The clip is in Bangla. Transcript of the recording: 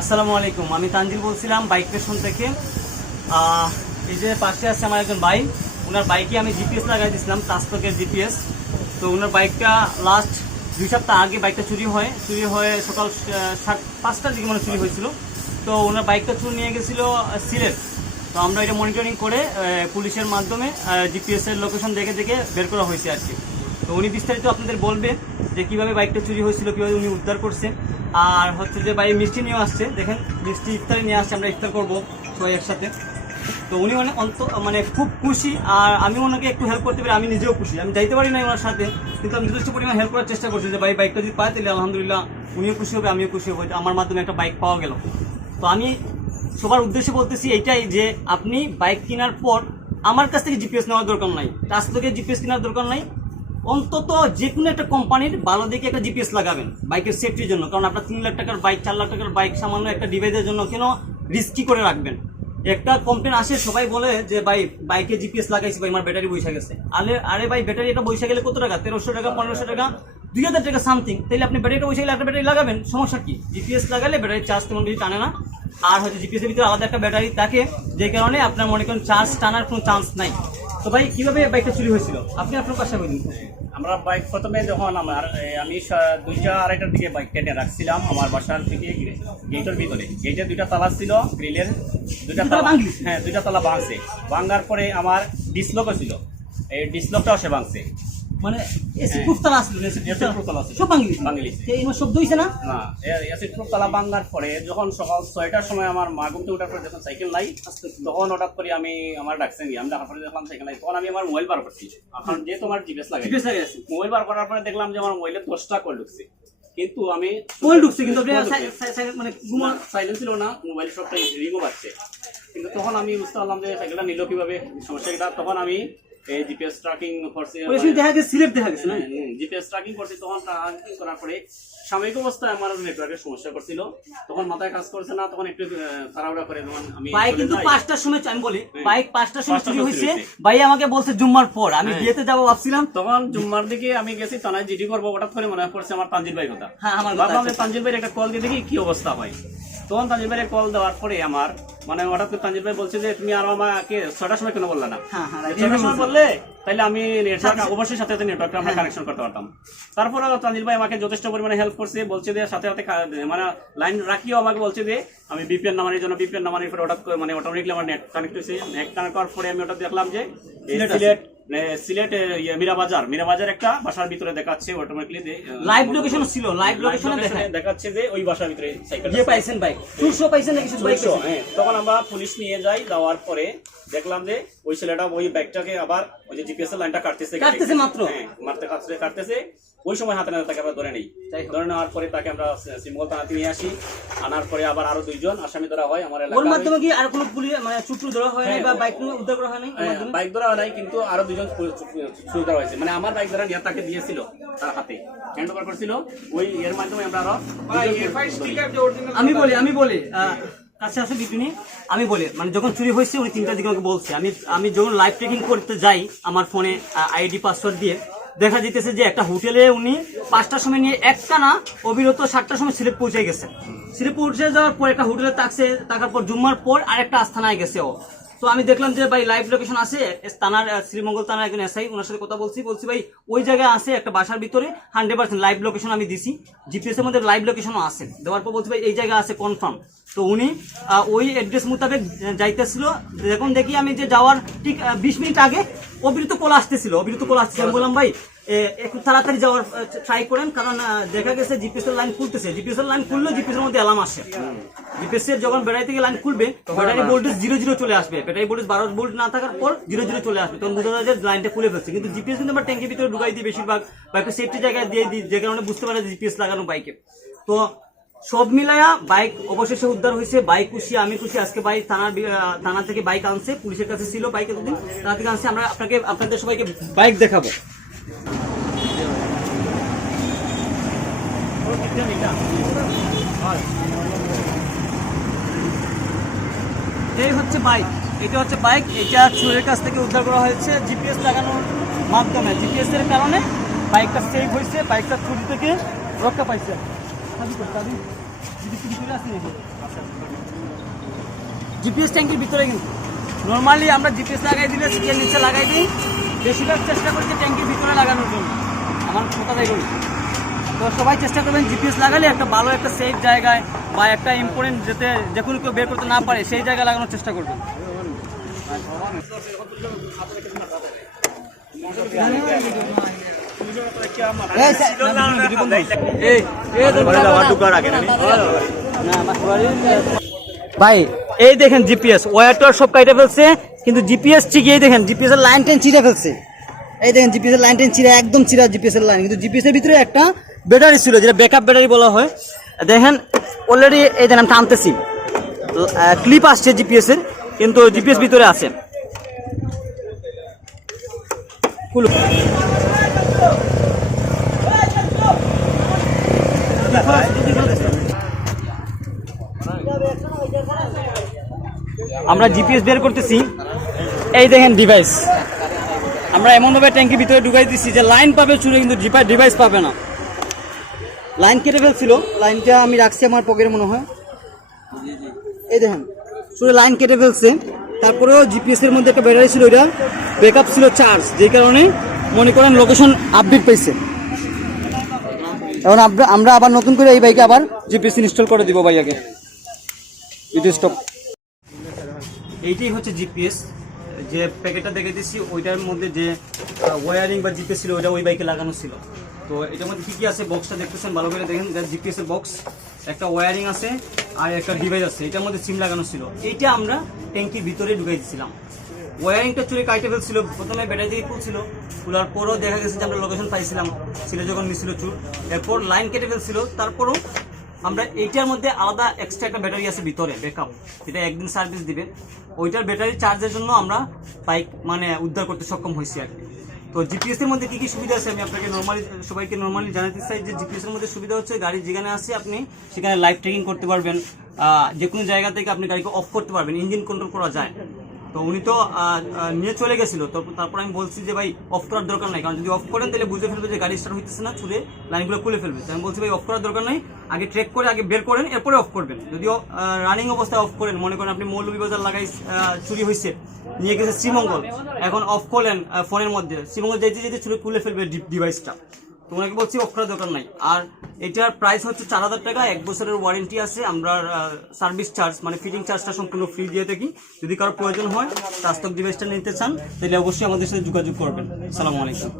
আসসালামু আলাইকুম, আমি তানজিল বলছিলাম বাইক স্টেশন থেকে। এই যে পাশে আছে আমার একজন ভাই, ওনার বাইকে আমি জিপিএস লাগাই দিয়েছিলাম, তাস্তকের জিপিএস। তো ওনার বাইকটা লাস্ট 2 সপ্তাহ আগে বাইকটা চুরি হয়ে সকাল 5টার দিকে মানে চুরি হয়েছিল। তো ওনার বাইকটা চুরি নিয়ে গেছিলো সিলেট। তো আমরা এটা মনিটরিং করে পুলিশের মাধ্যমে জিপিএসের লোকেশন দেখে বের করা হয়েছে আর কি। তো উনি বিস্তারিত আপনাদের বলবে যে কীভাবে বাইকটা চুরি হয়েছিল, কীভাবে উনি উদ্ধার করছে। আর হচ্ছে যে ভাই মিষ্টি নিয়ে আসছে, দেখেন মিষ্টি ইফতারি নিয়ে আসছে, আমরা ইফতার করবো সবাই একসাথে। তো উনি মানে খুব খুশি, আর আমি ওনাকে একটু হেল্প করতে পারি, আমি নিজেও খুশি। আমি যাইতে পারি না ওনার সাথে, কিন্তু আমি যথেষ্ট পরিমাণ হেল্প করার চেষ্টা করছি যে ভাই বাইকটা যদি পাই তাহলে আলহামদুলিল্লাহ উনিও খুশি হবে, আমিও খুশি হবো, আমার মাধ্যমে একটা বাইক পাওয়া গেল। তো আমি সবার উদ্দেশ্যে বলতেছি এইটাই যে আপনি বাইক কেনার পর আমার কাছ থেকে জিপিএস নেওয়ার দরকার নাই, কাছ থেকে জিপিএস কেনার দরকার নাই। অন্তত যে কোনো একটা কোম্পানির ভালো দিকে একটা জিপিএস লাগাবেন বাইকের সেফটির জন্য। কারণ আপনার 3 লাখ টাকার বাইক, 4 লাখ টাকার বাইক সামান্য একটা ডিভাইসের জন্য কেন রিস্কি করে রাখবেন? একটা কমপ্লেন আসে, সবাই বলে যে ভাই বাইকে জিপিএস লাগাইছি, ভাই আমার ব্যাটারি বসে গেছে। আরে ভাই ব্যাটারি এটা বসে গেলে কত টাকা? 1300 টাকা, 1500 টাকা, 2000 টাকা সামথিং। তাহলে আপনি ব্যাটারিটা বসে গেলে একটা ব্যাটারি লাগাবেন, সমস্যা কি? জিপিএস লাগালে ব্যাটারির চার্জ তেমন বেশি টানে না। আর হয়তো জিপিএসের ভিতরে আলাদা একটা ব্যাটারি থাকে, যে কারণে আপনার মনে করেন চার্জ টানার কোনো চান্স নাই। তো ভাই কিভাবে বাইকটা চুরি হয়েছিল আপনি আপনার পাশে বলুন। আমরা বাইক প্রথমে যখন আমি 2টা 2:30টার দিকে বাইক টেনে রাখছিলাম আমার বাসার থেকে গেটের ভিতরে। গেটের 2টা তালা ছিল, গ্রিলের 2টা তালা, হ্যাঁ 2টা তালা ভাঙছে। ভাঙার পরে আমার ডিসলকও ছিল, এই ডিসলকটাও সে ভাঙছে। মানে এসি প্রুফ তালা আসলো, এসি প্রুফ তালা আছে সব ভাঙলি এই শব্দ হইছে না? না, এসি প্রুফ তালা ভাঙার পরে যখন সকাল 6টার সময় আমার মা ঘুমতে ওঠার পরে যখন সাইকেল নাই, তখন হঠাৎ করে আমি আমার ডাকছেন গিয়ে আমি ডাকার পরে দেখলাম সাইকেল নাই। তখন আমি আমার মোবাইল বার করছি, এখন যে তোমার জিপিএস লাগে মোবাইল বার করার পরে দেখলাম যে আমার মোবাইলে 10টা কল ঢুকছে। কিন্তু আমি কল ঢুকছে কিন্তু মানে সাইলেন্ট ছিল না, মোবাইল সবটাই রিংও বাজছে। কিন্তু তখন আমি বুঝতে পারলাম যে সাইকেলটা নিল কিভাবে, সমস্যাটা। তখন আমি এই জিপিএস ট্র্যাকিং করছি, দেখা গেছে সিলেট দেখা গেছে না, জিপিএস ট্র্যাকিং করছি। তখন ট্র্যাকিং করার পরে সাময়িক অবস্থায় আমার নেটওয়ার্কের সমস্যা করছিল, তখন মাথায় কাজ করছে না, তখন একটু তাড়াহুড়া করে যখন আমি বাইক কিন্তু 5টার সময়, আমি বলি বাইক 5টার সময় চুরি হয়েছে। ভাই আমাকে বলছে জুম্মার পর, আমি বিয়েতে যাবো ভাবছিলাম, তখন জুম্মার দিকে আমি গেছি থানায় জিডি করবো। হঠাৎ করে মনে পড়ছে আমার তানজিল ভাই কথা। হ্যাঁ আমার ভাবলাম তানজিল ভাইয়ের একটা কল দিয়ে দেখি কি অবস্থা হয়। তখন তানজিল ভাইয়ের কল দেওয়ার পরে আমার মানে হঠাৎ করে তানজিল ভাই বলছে যে তুমি আর আমাকে 6টার সময় কেন বললা না? 6টার সময় বললে তাইলে আমি নেটওয়ার্ক অবশ্যই সাথে সাথে নেটওয়ার্কটা আমরা কানেকশন করতে পারতাম। তারপরে তানজিল ভাই আমাকে যথেষ্ট পরিমাণে হেল্প করছে, বলছে যে সাথে সাথে মানে লাইন রাখিও আমাকে বলছে যে আমি বিপিএন নামানোর জন্য বিপিএন নামানোর পরে হঠাৎ করে মানে অটোমেটিকলি আমার নেট কানেক্ট হয়েছে। নেট কানেক্ট করার পরে আমি ওটা দেখলাম যে সিলেট মীরাবাজার একটা বাসার ভিতরে দেখাচ্ছে অটোমেটিকলি লাইভ লোকেশন ছিল, লাইভ লোকেশনে দেখাচ্ছে যে ওই বাসার ভিতরে সাইকেল পাইছেন বাইক 200 পাইছেন নাকি শুধু বাইক? হ্যাঁ, তখন আমরা পুলিশ নিয়ে যাওয়ার পরে দেখলাম যে ওই ছেলেটা ওই বাইকটাকে আবার ওই যে জিপিএস এর লাইনটা কাটতেছে মাত্র, কাটতেছে। ওই সময় হাতে নাতে তাকে আমরা ধরে নেওয়ার পরে তাকে আমরা সিমগল থানাতে নিয়ে আসি। আনার পরে আবার আরো 2 জন আসামি ধরা হয় আমার এলাকায়। ওর মাধ্যমে কি আর কোনো পুলিশ মানে চুট্টু ধরা হয় নাই বা বাইক উদ্ধার করা হয় নাই? বাইক ধরা হয় নাই, কিন্তু আরো 2 জন চুরি ধরা হয়েছে। মানে আমার বাইক ধরা নিয়ে তাকে দিয়েছিল, তার হাতে হ্যান্ড ওভার করছিল, ওই এর মাধ্যমে আমরা আরো আমি বলি কাছে আসে বিপিনি, আমি বলি মানে যখন চুরি হয়েছে উনি 3টার দিকে আমাকে বলছে, আমি যখন লাইভ ট্রেকিং করতে যাই আমার ফোনে আইডি পাসওয়ার্ড দিয়ে, দেখা যেতেছে যে একটা হোটেলে উনি 5টার সময় নিয়ে একটানা অবিরত 7টার সময় সিলেট পৌঁছে গেছে। সিলেট পৌঁছে যাওয়ার পর একটা হোটেলে থাকার পর জুম্মার পর আরেকটা আস্থানায় গেছে ও। তো আমি দেখলাম যে ভাই লাইভ লোকেশন আছে থানার, শ্রীমঙ্গল থানার একজন এসআই, ওনার সাথে কথা বলছি ভাই ওই জায়গায় আছে একটা বাসার ভিতরে 100% লাইভ লোকেশন আমি দিছি, জিপিএস এর মধ্যে লাইভ লোকেশনও আছে। দেওয়ার পর বলছি ভাই এই জায়গা আছে কনফার্ম। তো উনি ওই অ্যাড্রেস মোতাবেক যাইতেছিল। যখন দেখি আমি যে যাওয়ার ঠিক 20 মিনিট আগে অবিরত কল আসতেছিল। আমি বললাম ভাই একটু তাড়াতাড়ি যাওয়ার ট্রাই করেন, কারণ দেখা গেছে জিপিএস এর লাইন খুলতেছে। জিপিএস এর লাইন খুললে জিপিএস এর মধ্যে অ্যালার্ম আসে। জিপিএস এর যখন ব্যাটারি থেকে লাইন খুলবে ব্যাটারি ভোল্টেজ 0 চলে আসবে। ব্যাটারি ভোল্টেজ 12 ভোল্ট না থাকার পর 0 চলে আসবে, তখন বোঝা যায় যে লাইনটা খুলে ফেলছে। কিন্তু জিপিএস কিন্তু আমরা ট্যাঙ্কের ভিতরে ঢুকাই দিই বেশিরভাগ, বা একটু সেফটি জায়গায় দিয়ে দিই, যে কারণে বুঝতে পারে জিপিএস লাগানো বাইকে। তো সব মিলায়া বাইক অবশেষে উদ্ধার হয়েছে। বাইক খুশি, আমি খুশি। আজকে ভাই থানা থেকে বাইক আনছে, পুলিশের কাছে ছিল বাইক এতদিন, থানা থেকে আনছে। আমরা আপনাদের সবাইকে বাইক দেখাবো। এই হচ্ছে বাইক, এটা হচ্ছে বাইক। এটা চোরের কাছ থেকে উদ্ধার করা হয়েছে জিপিএস লাগানোর মাধ্যমে। জিপিএস এর কারণে বাইকটা সেভ হয়েছে, বাইকটা চুরি থেকে রক্ষা পাইছে। জিপিএস ট্যাঙ্কির ভিতরে কিন্তু নর্মালি আমরা জিপিএস লাগাই দিলে সিটের নিচে লাগাই দিই, বেশিরভাগ চেষ্টা করি যে ট্যাঙ্কির ভিতরে লাগানোর জন্য, আমার কথাটাই বলি। তো সবাই চেষ্টা করবেন জিপিএস লাগালে একটা ভালো একটা সেফ জায়গায় বা একটা ইম্পর্টেন্ট যেতে যে কোনো কেউ বের করতে না পারে সেই জায়গায় লাগানোর চেষ্টা করবেন। ভাই এই দেখেন জিপিএস ওয়্যারটা সব কাটে ফেলছে, কিন্তু জিপিএস ঠিক এই দেখেন জিপিএস এর লাইন টেন ছিঁড়ে ফেলছে। এই দেখেন জিপিএস এর লাইন টেন ছিঁড়ে একদম ছিঁড়া জিপিএস এর লাইন, কিন্তু জিপিএস এর ভিতরে একটা ব্যাটারি ছিল যেটা ব্যাকআপ ব্যাটারি বলা হয়। দেখেন অলরেডি এই দেখেন আমি টানতেছি, ক্লিপ আসছে জিপিএস এর, কিন্তু জিপিএস ভিতরে আছে। আমরা জিপিএস বের করতেছি, এই দেখেন ডিভাইস আমরা এমনভাবে ট্যাঙ্কির ভিতরে ঢুকাই দিচ্ছি যে লাইন পাবে চুরে, কিন্তু ডিভাইস পাবে না। লাইন কেটে ফেলছিল, লাইনটা আমি রাখছি আমার পকেটে মনে হয়। এই দেখেন চুরে লাইন কেটে ফেলছে, তারপরেও জিপিএস এর মধ্যে একটা ব্যাটারি ছিল, ওইটা ব্যাকআপ ছিল চার্জ, যে কারণে মনে করেন লোকেশন আপডেট পাইছে। এখন আমরা আবার নতুন করে এই বাইকে আবার জিপিএস ইনস্টল করে দিব ভাইয়াকে। স্টপ। এইটাই হচ্ছে জিপিএস, যে প্যাকেটটা দেখে দিচ্ছি ওইটার মধ্যে যে ওয়্যারিং বা জিপিএস ছিল ওইটা ওই বাইকে লাগানো ছিল। তো এটার মধ্যে কী কী আছে বক্সটা দেখতেছেন ভালো করে দেখেন, জিপিএস এর বক্স, একটা ওয়্যারিং আছে আর একটা ডিভাইস আছে, এটার মধ্যে সিম লাগানো ছিল। এইটা আমরা ট্যাঙ্কির ভিতরে ঢুকাই দিয়েছিলাম। ওয়্যারিংটা চুরি কাটে ফেলছিল, প্রথমে ব্যাটারি দিয়ে খুলছিল, খোলার পরও দেখা গেছে যে আমরা লোকেশন পাইছিলাম ছিল যখন নিছিল চুর, এরপর লাইন কেটে ফেলছিল। তারপরও আমরা এইটার মধ্যে আলাদা এক্সট্রা একটা ব্যাটারি আছে ভিতরে ব্যাকআপ, যেটা একদিন সার্ভিস দিবে, ওইটার ব্যাটারি চার্জের জন্য আমরা বাইক মানে উদ্ধার করতে সক্ষম হয়েছি আর কি। তো জিপিএস এর মধ্যে কি কি সুবিধা আছে আমি আপনাকে সবাইকে নর্মালি জানাতে চাই যে জিপিএস এর মধ্যে সুবিধা হচ্ছে গাড়ি যেখানে আসে আপনি সেখানে লাইভ ট্র্যাকিং করতে পারবেন, যে কোনো জায়গা থেকে আপনি গাড়িকে অফ করতে পারবেন, ইঞ্জিন কন্ট্রোল করা যায়। তো উনি তো নিয়ে চলে গেছিল, তারপর আমি বলছি যে ভাই অফ করার দরকার নাই, কারণ যদি অফ করেন তাহলে বুঝে ফেলবে যে গাড়ি স্টার্ট হইতেছে না, ছুড়ে লাইনগুলো খুলে ফেলবে। আমি বলছি ভাই অফ করার দরকার নাই, আগে ট্রেক করে আগে বের করেন এরপরে অফ করবেন। যদি রানিং অবস্থায় অফ করেন, মনে করেন আপনি মৌলভীবাজার লাগাই চুরি হয়েছে, নিয়ে গেছে শ্রীমঙ্গল, এখন অফ করলেন ফোনের মধ্যে, শ্রীমঙ্গল যেতে যেতে ছুড়ে খুলে ফেলবে ডিভাইসটা। তো ওনাকে বলছি অফ করার দরকার নাই। আর এটার প্রাইস হচ্ছে 4000 টাকা, 1 বছরের ওয়ারেন্টি আছে, আমরা সার্ভিস চার্জ মানে ফিটিং চার্জটা সম্পূর্ণ ফ্রি দিয়ে থাকি। যদি কারো প্রয়োজন হয় টাচটক ডিভাইসটা নিতে চান তাহলে অবশ্যই আমাদের সাথে যোগাযোগ করবেন। আসসালামু আলাইকুম।